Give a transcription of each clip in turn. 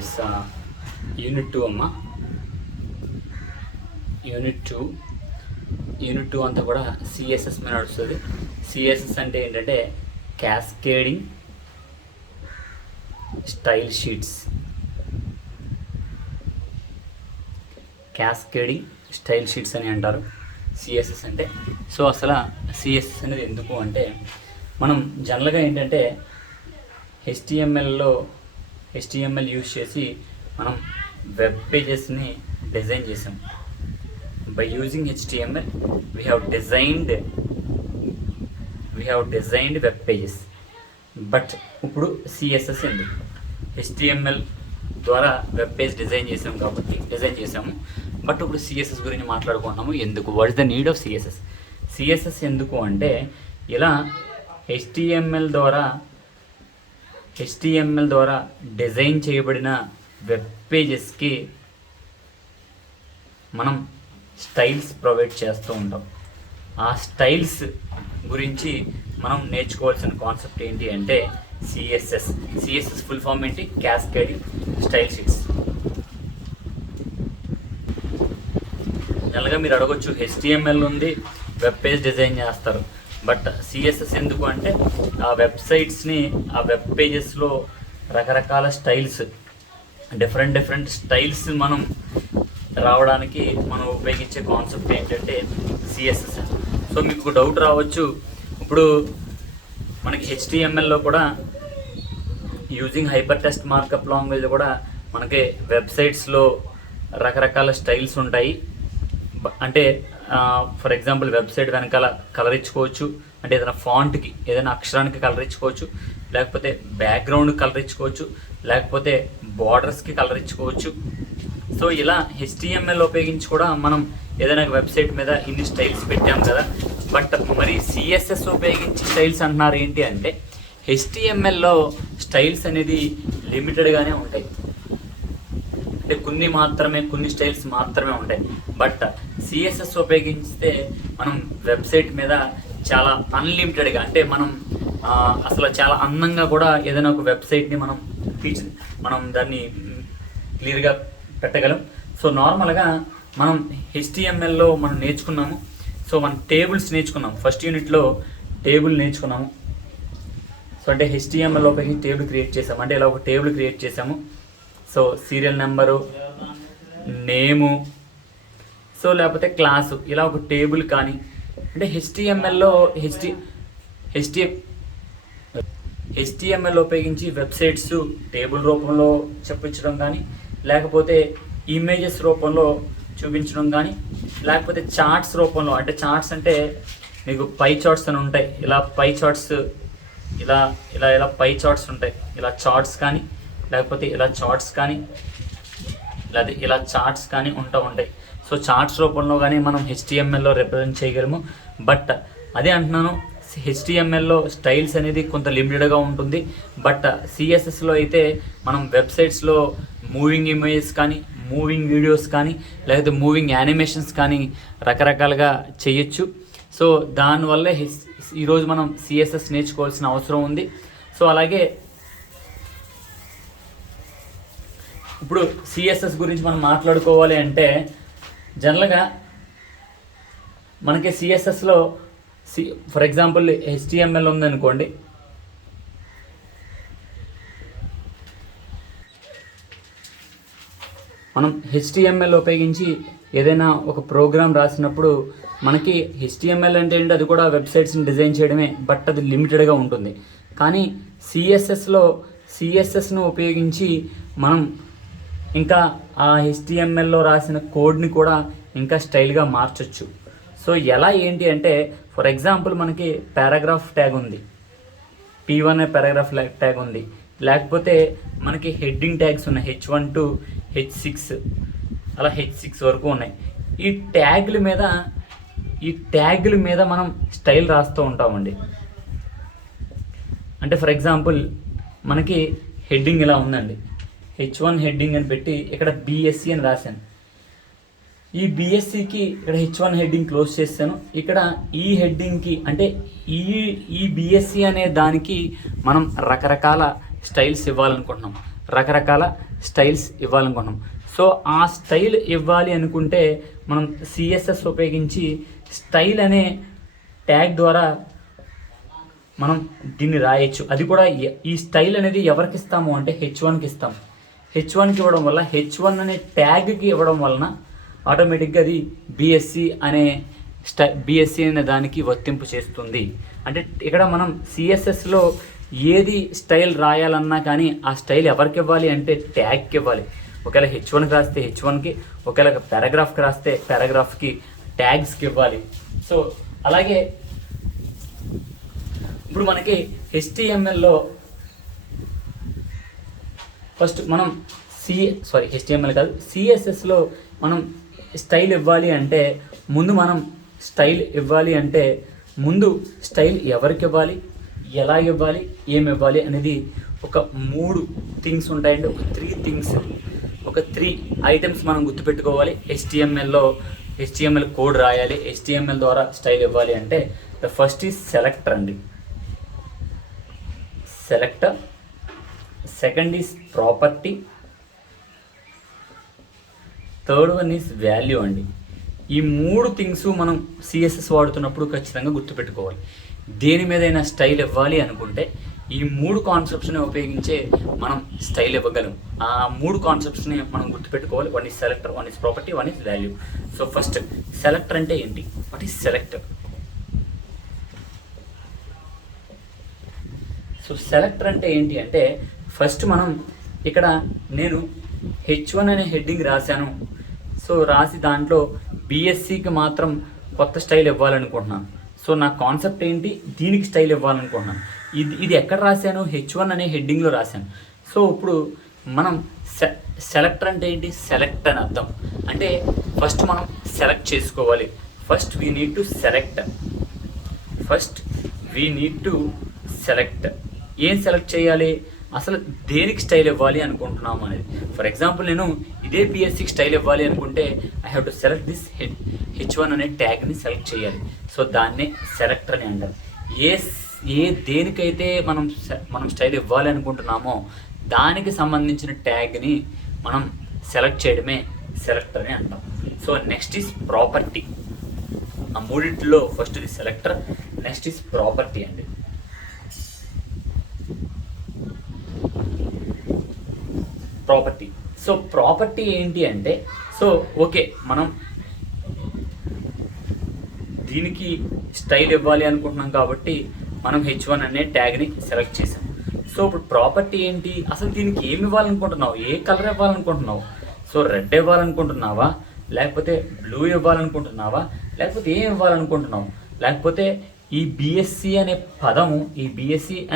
Yes, unit 2 అమ్మ. Unit two అంతా కూడా సిఎస్ఎస్ మీద నడుస్తుంది. సిఎస్ఎస్ అంటే ఏంటంటే cascading style sheets. Cascading style sheets అని అంటారు సిఎస్ఎస్ అంటే. సో అసలు సిఎస్ఎస్ అనేది ఎందుకు అంటే, మనం జనరల్గా ఏంటంటే హెచ్టిఎంఎల్ యూజ్ చేసి మనం వెబ్ పేజెస్ని డిజైన్ చేసాం. By using HTML we have designed web pages. But ఇప్పుడు సిఎస్ఎస్ ఎందుకు? హెచ్టిఎంఎల్ ద్వారా వెబ్ పేజ్ డిజైన్ చేసాము. బట్ ఇప్పుడు సిఎస్ఎస్ గురించి మాట్లాడుకుంటున్నాము. ఎందుకు? What is the need of CSS? CSS ఎందుకు అంటే, ఇలా హెచ్టిఎంఎల్ ద్వారా డిజైన్ చేయబడిన వెబ్ పేజెస్కి మనం స్టైల్స్ ప్రొవైడ్ చేస్తూ ఉంటాం. ఆ స్టైల్స్ గురించి మనం నేర్చుకోవాల్సిన కాన్సెప్ట్ ఏంటి అంటే సిఎస్ఎస్ ఫుల్ ఫామ్ ఏంటి? Cascading style sheets. జనరల్గా మీరు అడగొచ్చు, హెచ్టిఎంఎల్ ఉంది, వెబ్ పేజ్ డిజైన్ చేస్తారు, బట్ సిఎస్ఎస్ ఎందుకు అంటే, ఆ వెబ్సైట్స్ని, ఆ వెబ్ పేజెస్లో రకరకాల స్టైల్స్, డిఫరెంట్ స్టైల్స్ మనం రావడానికి మనం ఉపయోగించే కాన్సెప్ట్ ఏంటంటే సిఎస్ఎస్. సో మీకు డౌట్ రావచ్చు, ఇప్పుడు మనకి హెచ్టిఎంఎల్లో కూడా using hyper text markup language కూడా మనకి వెబ్సైట్స్లో రకరకాల స్టైల్స్ ఉంటాయి. అంటే ఫర్ ఎగ్జాంపుల్ వెబ్సైట్ వెనకాల కలర్ ఇచ్చుకోవచ్చు, అంటే ఏదైనా ఫాంట్కి, ఏదైనా అక్షరానికి కలర్ ఇచ్చుకోవచ్చు, లేకపోతే బ్యాక్గ్రౌండ్కి కలర్ ఇచ్చుకోవచ్చు, లేకపోతే బార్డర్స్కి కలర్ ఇచ్చుకోవచ్చు. సో ఇలా హెచ్టిఎంఎల్ ఉపయోగించి కూడా మనం ఏదైనా వెబ్సైట్ మీద ఇన్ని స్టైల్స్ పెట్టాం కదా. బట్ మరి సిఎస్ఎస్ ఉపయోగించి స్టైల్స్ అంటున్నారు ఏంటి అంటే, హెచ్టిఎంఎల్లో స్టైల్స్ అనేది లిమిటెడ్గానే ఉంటాయి, అంటే కొన్ని స్టైల్స్ మాత్రమే ఉంటాయి. బట్ సిఎస్ఎస్ ఉపయోగిస్తే మనం వెబ్సైట్ మీద చాలా అన్లిమిటెడ్గా, అంటే మనం అసలు చాలా అందంగా కూడా ఏదైనా ఒక వెబ్సైట్ని మనం దాన్ని క్లియర్గా పెట్టగలం. సో నార్మల్గా మనం హెచ్టిఎంఎల్లో మనం నేర్చుకున్నాము. సో మనం టేబుల్స్ నేర్చుకున్నాం, ఫస్ట్ యూనిట్లో టేబుల్ నేర్చుకున్నాము. సో అంటే హెచ్టిఎంఎల్ ఉపయోగించి టేబుల్ క్రియేట్ చేసాము. అంటే ఇలా ఒక టేబుల్ క్రియేట్ చేసాము. సో సీరియల్ నెంబరు, నేము, సో లేకపోతే క్లాసు, ఇలా ఒక టేబుల్. కానీ అంటే హెచ్టిఎంఎల్ ఉపయోగించి వెబ్సైట్స్ టేబుల్ రూపంలో చూపించడం కానీ, లేకపోతే ఇమేజెస్ రూపంలో చూపించడం కానీ, లేకపోతే చార్ట్స్ రూపంలో, అంటే చార్ట్స్ అంటే మీకు పై చార్ట్స్ అని ఉంటాయి, ఇలా పై చార్ట్స్, ఇలా పై చార్ట్స్ ఉంటాయి, ఇలా చార్ట్స్ కానీ, లేకపోతే ఇలా చార్ట్స్ కానీ, లేదా ఇలా చార్ట్స్ కానీ ఉంటాయి. సో చార్ట్స్ రూపంలో కానీ మనం హెచ్టిఎంఎల్లో రిప్రజెంట్ చేయగలము. బట్ అదే అంటున్నాను, హెచ్టిఎంఎల్లో స్టైల్స్ అనేది కొంత లిమిటెడ్గా ఉంటుంది. బట్ సిఎస్ఎస్లో అయితే మనం వెబ్సైట్స్లో మూవింగ్ ఇమేజెస్ కానీ, మూవింగ్ వీడియోస్ కానీ, లేకపోతే మూవింగ్ యానిమేషన్స్ కానీ రకరకాలుగా చేయొచ్చు. సో దానివల్ల ఈరోజు మనం సిఎస్ఎస్ నేర్చుకోవాల్సిన అవసరం ఉంది. సో అలాగే ఇప్పుడు సిఎస్ఎస్ గురించి మనం మాట్లాడుకోవాలి అంటే, జనరల్గా మనకి సిఎస్ఎస్లో ఫర్ ఎగ్జాంపుల్ హెచ్టిఎంఎల్ ఉందనుకోండి, మనం హెచ్టిఎంఎల్ ఉపయోగించి ఏదైనా ఒక ప్రోగ్రామ్ రాసినప్పుడు మనకి హెచ్టిఎంఎల్ అంటే ఏంటి, అది కూడా వెబ్సైట్స్ని డిజైన్ చేయడమే, బట్ అది లిమిటెడ్గా ఉంటుంది. కానీ సిఎస్ఎస్ను ఉపయోగించి మనం ఇంకా ఆ హెచ్టిఎంఎల్లో రాసిన కోడ్ని కూడా ఇంకా స్టైల్గా మార్చొచ్చు. సో ఎలా ఏంటి అంటే, ఫర్ ఎగ్జాంపుల్ మనకి పారాగ్రాఫ్ ట్యాగ్ ఉంది, P1 పారాగ్రాఫ్ ట్యాగ్ ఉంది, లేకపోతే మనకి హెడ్డింగ్ ట్యాగ్స్ ఉన్నాయి, H1 to H6, అలా H6 వరకు ఉన్నాయి. ఈ ట్యాగ్ల మీద మనం స్టైల్ రాస్తూ ఉంటామండి. అంటే ఫర్ ఎగ్జాంపుల్ మనకి హెడ్డింగ్ ఇలా ఉందండి, H1 హెడ్డింగ్ అని పెట్టి ఇక్కడ BSc అని రాశాను. ఈ BScకి ఇక్కడ H1 హెడ్డింగ్ క్లోజ్ చేశాను. ఇక్కడ ఈ హెడ్డింగ్కి, అంటే ఈ BSc అనే దానికి మనం రకరకాల స్టైల్స్ ఇవ్వాలనుకుంటున్నాం. రకరకాల స్టైల్స్ ఇవ్వాలనుకుంటున్నాం. సో ఆ స్టైల్ ఇవ్వాలి అనుకుంటే మనం సిఎస్ఎస్ ఉపయోగించి స్టైల్ అనే ట్యాగ్ ద్వారా మనం దీన్ని రాయొచ్చు. అది కూడా ఈ స్టైల్ అనేది ఎవరికి ఇస్తాము అంటే H1కి ఇస్తాం. H1కి ఇవ్వడం వల్ల H1 అనే ట్యాగ్కి ఇవ్వడం వలన ఆటోమేటిక్గా అది బిఎస్సి అనే దానికి వర్తింపు చేస్తుంది. అంటే ఇక్కడ మనం సిఎస్ఎస్లో ఏది స్టైల్ రాయాలన్నా కానీ ఆ స్టైల్ ఎవరికి ఇవ్వాలి అంటే ట్యాగ్కి ఇవ్వాలి. ఒకవేళ H1కి రాస్తే H1కి, ఒకవేళ పారాగ్రాఫ్కి రాస్తే పారాగ్రాఫ్కి ట్యాగ్స్కి ఇవ్వాలి. సో అలాగే ఇప్పుడు మనకి HTMLలో ఫస్ట్ మనం HTML కాదు, CSSలో మనం స్టైల్ ఇవ్వాలి అంటే ముందు స్టైల్ ఎవరికి ఇవ్వాలి, ఎలా ఇవ్వాలి, ఏమి ఇవ్వాలి అనేది ఒక 3 థింగ్స్ ఉంటాయండి. ఒక 3 ఐటమ్స్ మనం గుర్తుపెట్టుకోవాలి. HTML కోడ్ రాయాలి, HTML ద్వారా స్టైల్ ఇవ్వాలి అంటే ద ఫస్ట్ ఈజ్ సెలెక్టర్ అండి. Selector. Second is property. Third one is value అండి. ఈ 3 థింగ్స్ మనం సిఎస్ఎస్ వాడుతున్నప్పుడు ఖచ్చితంగా గుర్తుపెట్టుకోవాలి. దేని మీదైనా స్టైల్ ఇవ్వాలి అనుకుంటే ఈ 3 కాన్సెప్ట్స్ని ఉపయోగించే మనం స్టైల్ ఇవ్వగలం. ఆ 3 కాన్సెప్ట్స్ని మనం గుర్తుపెట్టుకోవాలి. One is selector, one is property, one is value. So first selector అంటే ఏంటి? What is selector? So selector అంటే ఏంటి అంటే ఫస్ట్ మనం ఇక్కడ నేను H1 అనే హెడ్డింగ్ రాశాను. సో రాసి దాంట్లో బిఎస్సికి మాత్రం కొత్త స్టైల్ ఇవ్వాలనుకుంటున్నాను. సో నా కాన్సెప్ట్ ఏంటి? దీనికి స్టైల్ ఇవ్వాలనుకుంటున్నాను. ఇది ఎక్కడ రాశాను? H1 అనే హెడ్డింగ్లో రాశాను. సో ఇప్పుడు మనం సెలెక్టర్ అంటే ఏంటి? సెలెక్ట్ అని అర్థం. అంటే ఫస్ట్ మనం సెలెక్ట్ చేసుకోవాలి. First we need to select. ఏం సెలెక్ట్ చేయాలి? అసలు దేనికి స్టైల్ ఇవ్వాలి అనుకుంటున్నాము అనేది. ఫర్ ఎగ్జాంపుల్ నేను ఇదే పిఎస్సికి స్టైల్ ఇవ్వాలి అనుకుంటే I have to select this H1 అనే ట్యాగ్ని సెలెక్ట్ చేయాలి. సో దాన్నే సెలెక్టర్ అని అంటారు. దేనికైతే మనం స్టైల్ ఇవ్వాలి అనుకుంటున్నామో దానికి సంబంధించిన ట్యాగ్ని మనం సెలెక్ట్ చేయడమే సెలెక్టర్ అని అంటాం. So next is property. ఆ మూడింటిలో ఫస్ట్ ఇది సెలెక్టర్, నెక్స్ట్ ఈజ్ ప్రాపర్టీ అండి. ప్రాపర్టీ. సో ప్రాపర్టీ ఏంటి అంటే సో ఓకే మనం దీనికి స్టైల్ ఇవ్వాలి అనుకుంటున్నాం కాబట్టి మనం H1 అనే ట్యాగ్ని సెలెక్ట్ చేసాం. సో ఇప్పుడు ప్రాపర్టీ ఏంటి? అసలు దీనికి ఏమి ఇవ్వాలనుకుంటున్నావు? ఏ కలర్ ఇవ్వాలనుకుంటున్నావు? సో రెడ్ ఇవ్వాలనుకుంటున్నావా, లేకపోతే బ్లూ ఇవ్వాలనుకుంటున్నావా, లేకపోతే ఏం ఇవ్వాలనుకుంటున్నావు? లేకపోతే ఈ బిఎస్సి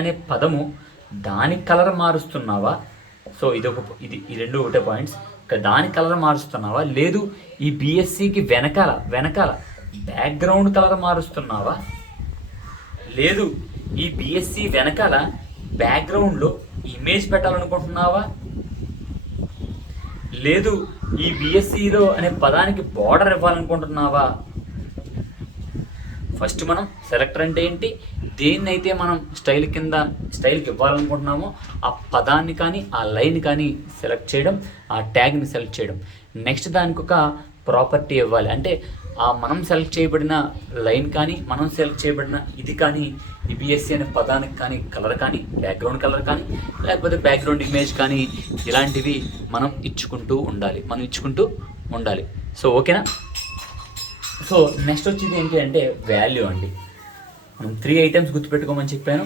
అనే పదము దాని కలర్ మారుస్తున్నావా? సో ఈ 2 ఒకటే పాయింట్స్. దాని కలర్ మారుస్తున్నావా, లేదు ఈ బిఎస్సికి వెనకాల బ్యాక్గ్రౌండ్ కలర్ మారుస్తున్నావా, లేదు ఈ బిఎస్సి వెనకాల బ్యాక్గ్రౌండ్లో ఇమేజ్ పెట్టాలనుకుంటున్నావా, లేదు ఈ బిఎస్సిలో అనే పదానికి బార్డర్ ఇవ్వాలనుకుంటున్నావా? ఫస్ట్ మనం సెలెక్టర్ అంటే ఏంటి? దేన్నైతే మనం స్టైల్కి ఇవ్వాలనుకుంటున్నామో ఆ పదాన్ని కానీ ఆ లైన్ కానీ సెలెక్ట్ చేయడం, ఆ ట్యాగ్ని సెలెక్ట్ చేయడం. నెక్స్ట్ దానికి ఒక ప్రాపర్టీ ఇవ్వాలి. అంటే ఆ మనం సెలెక్ట్ చేయబడిన లైన్ కానీ మనం సెలెక్ట్ చేయబడిన ఇది కానీ ఈ బిఎస్సి అనే పదానికి కానీ కలర్ కానీ బ్యాక్గ్రౌండ్ కలర్ కానీ లేకపోతే బ్యాక్గ్రౌండ్ ఇమేజ్ కానీ ఇలాంటివి మనం ఇచ్చుకుంటూ ఉండాలి. సో ఓకేనా? సో నెక్స్ట్ వచ్చేది ఏంటి అంటే వాల్యూ అండి. మనం 3 ఐటమ్స్ గుర్తుపెట్టుకోమని చెప్పాను.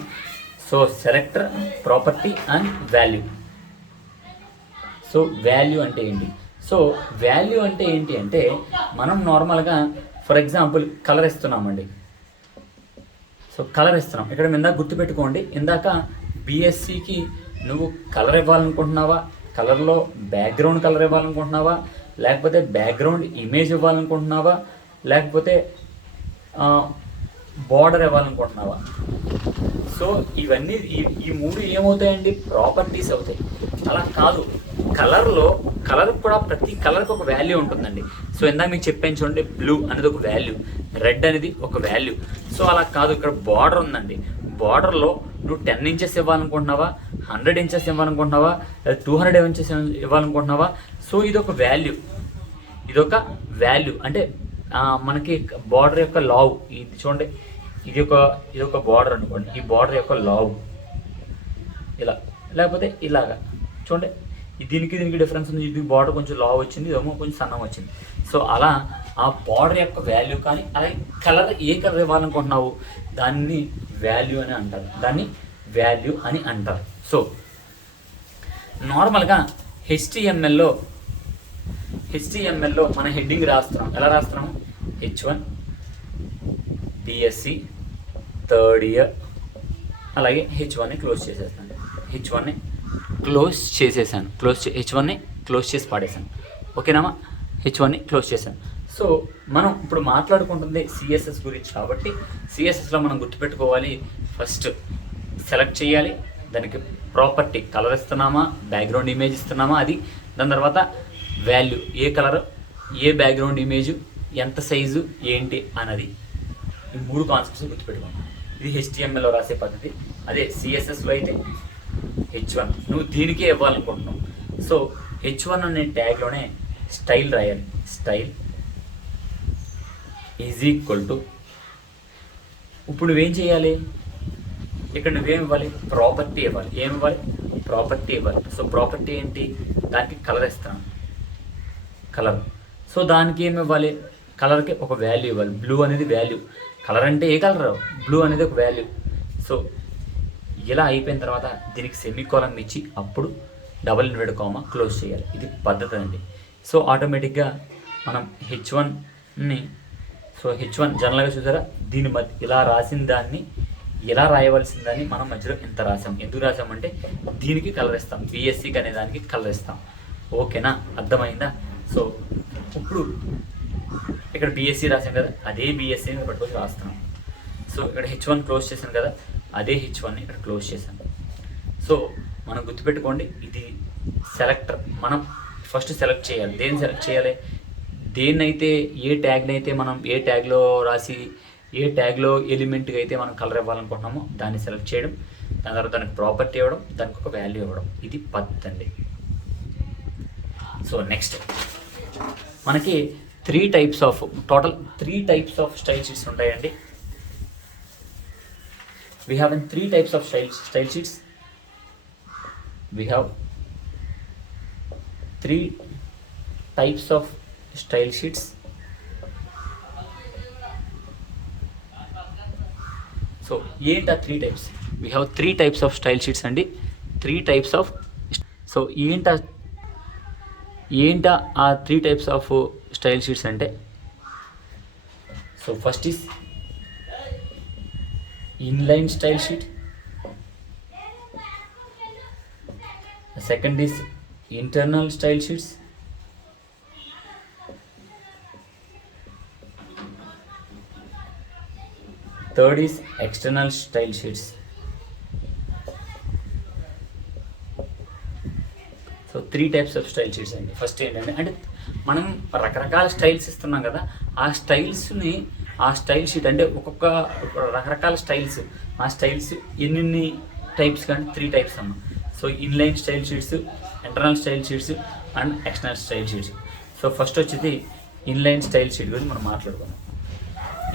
So selector, property and value. So value అంటే ఏంటి? సో వాల్యూ అంటే ఏంటి అంటే మనం నార్మల్గా ఫర్ ఎగ్జాంపుల్ కలర్ ఇస్తున్నామండి. సో కలర్ ఇస్తున్నాం. ఇక్కడ ఇందాక గుర్తుపెట్టుకోండి, ఇందాక బిఎస్సికి నువ్వు కలర్ ఇవ్వాలనుకుంటున్నావా, కలర్లో బ్యాక్గ్రౌండ్ కలర్ ఇవ్వాలనుకుంటున్నావా, లేకపోతే బ్యాక్గ్రౌండ్ ఇమేజ్ ఇవ్వాలనుకుంటున్నావా, లేకపోతే బార్డర్ ఇవ్వాలనుకుంటున్నావా? సో ఇవన్నీ ఈ 3 ఏమవుతాయండి? ప్రాపర్టీస్ అవుతాయి. అలా కాదు, కలర్ కూడా ప్రతి కలర్కి ఒక వాల్యూ ఉంటుందండి. సో ఇందాక మీకు చెప్పాను చూడండి, బ్లూ అనేది ఒక వాల్యూ, రెడ్ అనేది ఒక వాల్యూ. సో అలా కాదు, ఇక్కడ బార్డర్ ఉందండి. బార్డర్లో నువ్వు 10 ఇంచెస్ ఇవ్వాలనుకుంటున్నావా, 100 ఇంచెస్ ఇవ్వాలనుకుంటున్నావా, లేదా 200 ఇంచెస్ ఇవ్వాలనుకుంటున్నావా? సో ఇదొక వాల్యూ అంటే మనకి బార్డర్ యొక్క లావు ఇది చూడండి, ఇది ఒక బార్డర్ అనుకోండి, ఈ బార్డర్ యొక్క లావు ఇలా, లేకపోతే ఇలాగా చూడండి, దీనికి డిఫరెన్స్ ఉంది. ఇది బార్డర్ కొంచెం లావు వచ్చింది, ఇదేమో కొంచెం సన్నం వచ్చింది. సో అలా ఆ బార్డర్ యొక్క వాల్యూ కానీ అలాగే ఏ కలర్ ఇవ్వాలనుకుంటున్నావు దాన్ని వాల్యూ అని అంటారు. సో నార్మల్గా హెచ్టిఎంఎల్లో మన హెడ్డింగ్ రాస్తున్నాం. ఎలా రాస్తున్నాము? H1 BSc థర్డ్ ఇయర్, అలాగే H1ని క్లోజ్ చేసేస్తాను. H1ని క్లోజ్ చేసి పాడేశాను. ఓకేనామా? H1ని క్లోజ్ చేశాను. సో మనం ఇప్పుడు మాట్లాడుకుంటుంది సిఎస్ఎస్ గురించి కాబట్టి సిఎస్ఎస్లో మనం గుర్తుపెట్టుకోవాలి, ఫస్ట్ సెలెక్ట్ చేయాలి, దానికి ప్రాపర్టీ కలర్ ఇస్తున్నామా, బ్యాక్గ్రౌండ్ ఇమేజ్ ఇస్తున్నామా అది, దాని తర్వాత వాల్యూ ఏ కలర్, ఏ బ్యాక్గ్రౌండ్ ఇమేజ్, ఎంత సైజు ఏంటి అన్నది. ఈ 3 కాన్సెప్ట్స్ గుర్తుపెట్టుకోండి. ఇది HTMLలో రాసే పద్ధతి. అదే సిఎస్ఎస్లో అయితే H1 నువ్వు దీనికే ఇవ్వాలనుకుంటున్నావు. సో H1 అనే ట్యాగ్లోనే స్టైల్ రాయాలి. స్టైల్ ఈజ్ ఈక్వల్ టు, ఇప్పుడు నువ్వేం చేయాలి, ఇక్కడ నువ్వేం ఇవ్వాలి, ప్రాపర్టీ ఇవ్వాలి. ఏమి ఇవ్వాలి? ప్రాపర్టీ ఇవ్వాలి. సో ప్రాపర్టీ ఏంటి? దానికి కలర్ ఇస్తాను, కలర్. సో దానికి ఏమి ఇవ్వాలి? కలర్కి ఒక వాల్యూ ఇవ్వాలి. బ్లూ అనేది వాల్యూ. కలర్ అంటే ఏ కలర్? బ్లూ అనేది ఒక వాల్యూ. సో ఇలా అయిపోయిన తర్వాత దీనికి సెమీకోలన్ ఇచ్చి అప్పుడు డబుల్ ఇన్వర్టెడ్ కామా క్లోజ్ చేయాలి. ఇది పద్ధతి అండి. సో ఆటోమేటిక్గా మనం H1ని జనరల్గా చూసారా, దీని మధ్య ఇలా రాసిన దాన్ని, ఇలా రాయవలసిన దాన్ని మనం మధ్యలో ఇంత రాసాం. ఎందుకు రాసామంటే దీనికి కలర్ ఇస్తాం, BSc అనే దానికి కలర్ ఇస్తాం. ఓకేనా? అర్థమైందా? సో ఇప్పుడు ఇక్కడ BSc రాసాం కదా, అదే BScని పట్టుకొని రాస్తున్నాం. సో ఇక్కడ H1 క్లోజ్ చేశాను కదా, అదే H1ని ఇక్కడ క్లోజ్ చేశాను. సో మనం గుర్తుపెట్టుకోండి, ఇది సెలెక్టర్. మనం ఫస్ట్ సెలెక్ట్ చేయాలి. దేన్ని సెలెక్ట్ చేయాలి? దేన్నైతే ఏ ట్యాగ్నైతే మనం ఏ ట్యాగ్లో రాసి ఏ ట్యాగ్లో ఎలిమెంట్కి అయితే మనం కలర్ ఇవ్వాలనుకుంటున్నామో దాన్ని సెలెక్ట్ చేయడం, దాని తర్వాత దానికి ప్రాపర్టీ ఇవ్వడం, దానికి ఒక వాల్యూ ఇవ్వడం. ఇది పద్ధతి అండి. సో నెక్స్ట్ మనకి 3 టైప్స్ ఆఫ్ స్టైల్ షీట్స్ ఉంటాయండి. We have 3 types of style sheets. We have 3 types of style sheets. So ఏంటా 3 types? We have 3 types of style sheets అండి. 3 types of. సో ఏంటా ఆ 3 types of style sheets అంటే, so first is inline style sheet, the second is internal style sheets, third is external style sheets. So 3 types of style sheets అండి. First ఏంటంటే, అంటే మనం రకరకాల styles ఇస్తున్నాం కదా, ఆ స్టైల్స్ని ఆ స్టైల్ షీట్ అంటే ఒక్కొక్క రకరకాల స్టైల్స్, ఆ స్టైల్స్ ఎన్ని టైప్స్ కానీ 3 టైప్స్ అమ్మ. So inline style sheets, internal style sheets and external style sheets. So first వచ్చేది ఇన్లైన్ స్టైల్ షీట్ గురించి మనం మాట్లాడుకుందాం.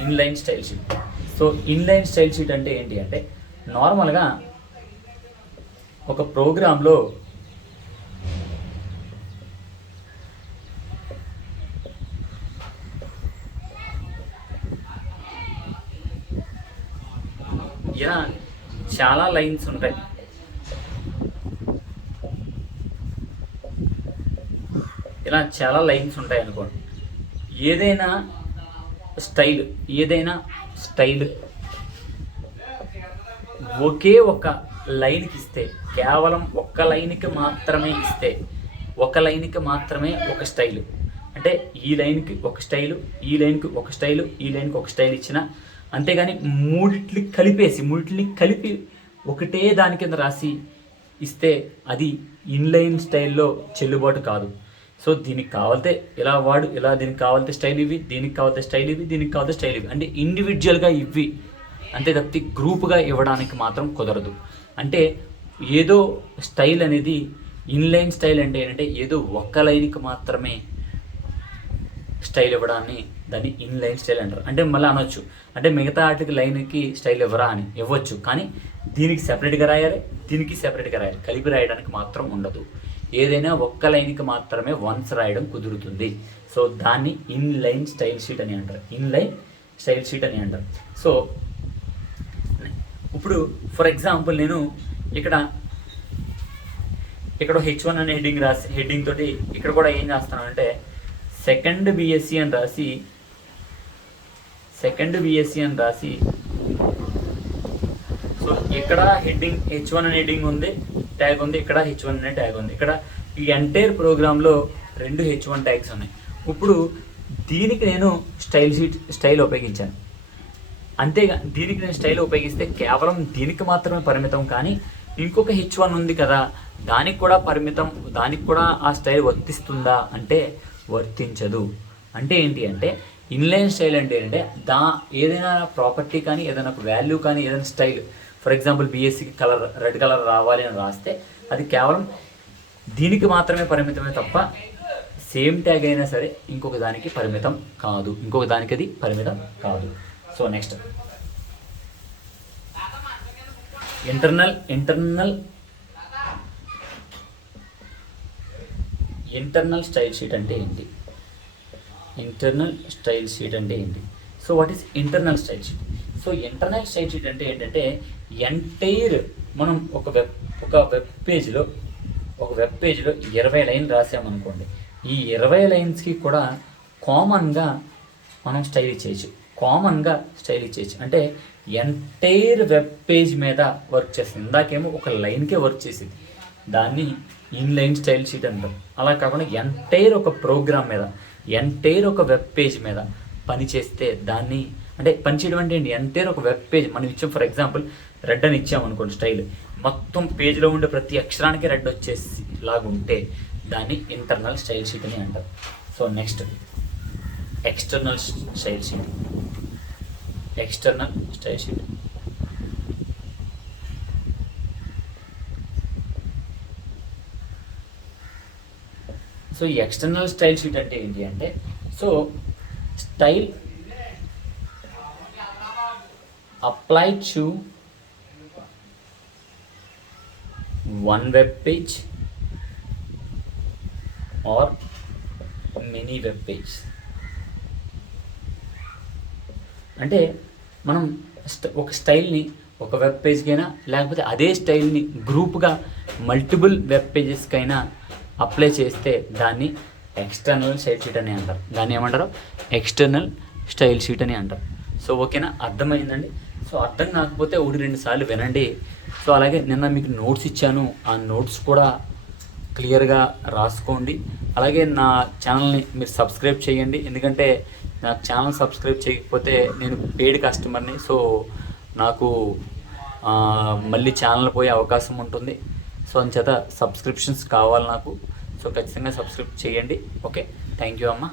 Inline style sheet. So inline style sheet అంటే ఏంటి అంటే, నార్మల్గా ఒక ప్రోగ్రాంలో ఇలా చాలా లైన్స్ ఉంటాయి. అనుకోండి. ఏదైనా స్టైల్ ఒకే ఒక లైన్కి ఇస్తే, కేవలం ఒక్క లైన్కి మాత్రమే ఇస్తే, ఒక స్టైలు అంటే ఈ లైన్కి ఒక స్టైలు, ఈ లైన్కి ఒక స్టైలు, ఈ లైన్కి ఒక స్టైల్ ఇచ్చిన, అంతేగాని మూడిటిని కలిపి ఒకటే దాని కింద రాసి ఇస్తే అది ఇన్లైన్ స్టైల్లో చెల్లుబాటు కాదు. సో దీనికి కావాలితే ఇలా దీనికి కావాలితే స్టైల్ ఇవి, దీనికి కావాలితే స్టైల్ ఇవి, దీనికి కావాలితే స్టైల్ ఇవి, అంటే ఇండివిజువల్గా ఇవి అంతే తప్పితే గ్రూప్గా ఇవ్వడానికి మాత్రం కుదరదు. అంటే ఏదో స్టైల్ అనేది ఇన్లైన్ స్టైల్ అంటే ఏంటంటే ఏదో ఒక్క లైన్కి మాత్రమే స్టైల్ ఇవ్వడాన్ని దాన్ని ఇన్లైన్ స్టైల్ అంటారు. అంటే మళ్ళీ అనొచ్చు, అంటే మిగతా వాటికి లైన్కి స్టైల్ ఇవ్వరా అని, ఇవ్వచ్చు, కానీ దీనికి సెపరేట్గా రాయాలి, దీనికి సెపరేట్గా రాయాలి, కలిపి రాయడానికి మాత్రం ఉండదు. ఏదైనా ఒక్క లైన్కి మాత్రమే వన్స్ రాయడం కుదురుతుంది. సో దాన్ని ఇన్లైన్ స్టైల్ షీట్ అని అంటారు, ఇన్లైన్ స్టైల్ షీట్ అని అంటారు. సో ఇప్పుడు ఫర్ ఎగ్జాంపుల్ నేను ఇక్కడ H1 అనే హెడ్డింగ్ తోటి ఇక్కడ కూడా ఏం చేస్తాను అంటే సెకండ్ బిఎస్సి అని రాసి సో ఇక్కడ హెడ్డింగ్ H1 అనే హెడ్డింగ్ ఉంది, ట్యాగ్ ఉంది, ఇక్కడ H1 అనే ట్యాగ్ ఉంది. ఇక్కడ ఈ ఎంటైర్ ప్రోగ్రాంలో 2 H1 ట్యాగ్స్ ఉన్నాయి. ఇప్పుడు దీనికి నేను స్టైల్ ఉపయోగించాను. అంతేగా దీనికి నేను స్టైల్ ఉపయోగిస్తే కేవలం దీనికి మాత్రమే పరిమితం, కానీ ఇంకొక H1 ఉంది కదా దానికి కూడా ఆ స్టైల్ వర్తిస్తుందా అంటే వర్తించదు. అంటే ఏంటి అంటే ఇన్లైన్ స్టైల్ అంటే ఏంటంటే ఏదైనా ప్రాపర్టీ కానీ ఏదైనా వాల్యూ కానీ ఏదైనా స్టైల్, ఫర్ ఎగ్జాంపుల్ బిఎస్సికి రెడ్ కలర్ రావాలి అని రాస్తే అది కేవలం దీనికి మాత్రమే పరిమితమే తప్ప సేమ్ ట్యాగ్ అయినా సరే ఇంకొక దానికి పరిమితం కాదు, అది పరిమితం కాదు. So next internal style sheet అంటే ఏంటి? So what is internal style sheet? So internal style sheet అంటే ఏంటంటే ఎంటైర్ మనం ఒక వెబ్ పేజ్లో 20 లైన్లు రాసామనుకోండి, ఈ 20 లైన్స్కి కూడా కామన్గా మనం స్టైల్ ఇచ్చేయచ్చు. అంటే ఎంటైర్ వెబ్ పేజ్ మీద వర్క్ చేస్తుంది. ఇందాకేమో ఒక లైన్కే వర్క్ చేసింది, దాన్ని ఇన్లైన్ స్టైల్ షీట్ అంటారు. అలా కాకుండా ఎంటైర్ ఒక ప్రోగ్రామ్ మీద, ఎంటైర్ ఒక వెబ్ పేజ్ మీద పని చేస్తే దాన్ని, అంటే పని చేయడం అంటే ఏంటి, ఎంటైర్ ఒక వెబ్ పేజ్ మనం ఇచ్చాం, ఫర్ ఎగ్జాంపుల్ రెడ్ అని ఇచ్చామనుకోండి స్టైల్, మొత్తం పేజ్లో ఉండే ప్రతి అక్షరానికి రెడ్ వచ్చేసి లాగుంటే దాన్ని ఇంటర్నల్ స్టైల్ షీట్ అని అంటారు. So next external style sheet. So ఈ ఎక్స్టర్నల్ స్టైల్ షీట్ అంటే ఏంటి అంటే, so style apply to one web page or many web page. అంటే మనం ఒక స్టైల్ని ఒక వెబ్ పేజ్కైనా లేకపోతే అదే స్టైల్ని గ్రూప్గా మల్టిపుల్ వెబ్ పేజెస్కైనా అప్లై చేస్తే దాన్ని ఎక్స్టర్నల్ స్టైల్ షీట్ అని అంటారు. దాన్ని ఏమంటారు? ఎక్స్టర్నల్ స్టైల్ షీట్ అని అంటారు. సో ఓకేనా, అర్థమైందండి. సో అర్థం కాకపోతే 1-2 సార్లు వినండి. సో అలాగే నిన్న మీకు నోట్స్ ఇచ్చాను, ఆ నోట్స్ కూడా క్లియర్గా రాసుకోండి. అలాగే నా ఛానల్ని మీరు సబ్స్క్రైబ్ చేయండి, ఎందుకంటే నా ఛానల్ సబ్స్క్రైబ్ చేయకపోతే నేను పెయిడ్ కస్టమర్ని, సో నాకు మళ్ళీ ఛానల్ పోయే అవకాశం ఉంటుంది. సో అంచేత సబ్స్క్రిప్షన్స్ కావాలి నాకు. సో ఖచ్చితంగా సబ్స్క్రైబ్ చేయండి. ఓకే, థ్యాంక్ యూ అమ్మ.